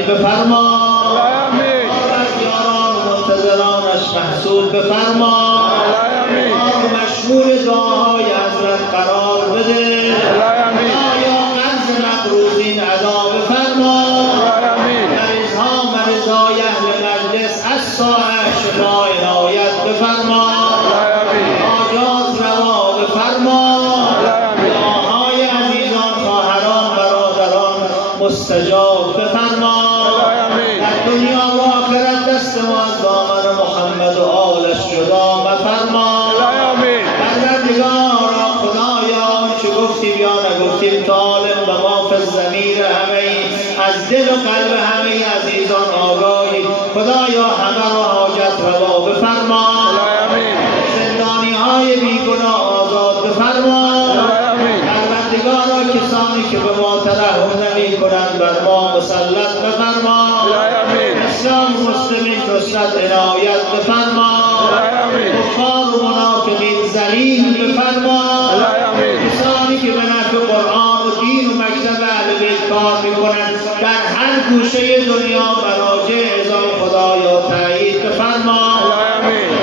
زمین بفرما، از یاران و منتظرانش محسوب بفرما، مشمول دعاهای حضرت قرار بده، یا قرض مقروضین ادا بفرما، مریضهای اهل مجلس از ساعه شفا عنایت بفرما، حاجات روا بفرما، دعاهای عزیزان خواهران برادران مستجاب بفرما، در دنیا و آخرت دست ما از دامن محمد و آلش جدا مفرما. پروردگارا خدایا چه گفتی یا نگفتیم طالب و ما فی الضمیر همه از دل و قلب همه عزیزان آگاهی، خدایا همه را حاجت روا بفرما، زندانی های بیگناه آزاد بفرما. پروردگارا کسانی که به ما ترحم نمی کنند بر ما مسلط بفرما، اسلام و مسلمین نصرت عنایت بفرما، کفار و منافقین ذلیل بفرما، کسانی که به نفع قرآن و دین و مکتب اهل بیت کار میکنند در هر گوشه دنیا مراجع اعظام خدایا تأیید بفرما.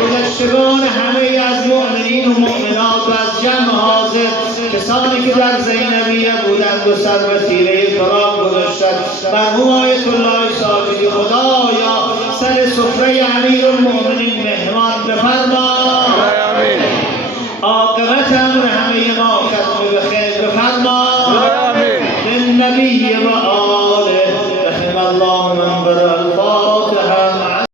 گذشتگان همه از مؤمنین و مؤمنات و از جمع حاضر، کسانی که در زینبیه بودند و سر به تیره تراب گذاشتند، مرحوم آیت الله ساجدی خدایا سر سفره امیرالمؤمنین مهمان بفرما.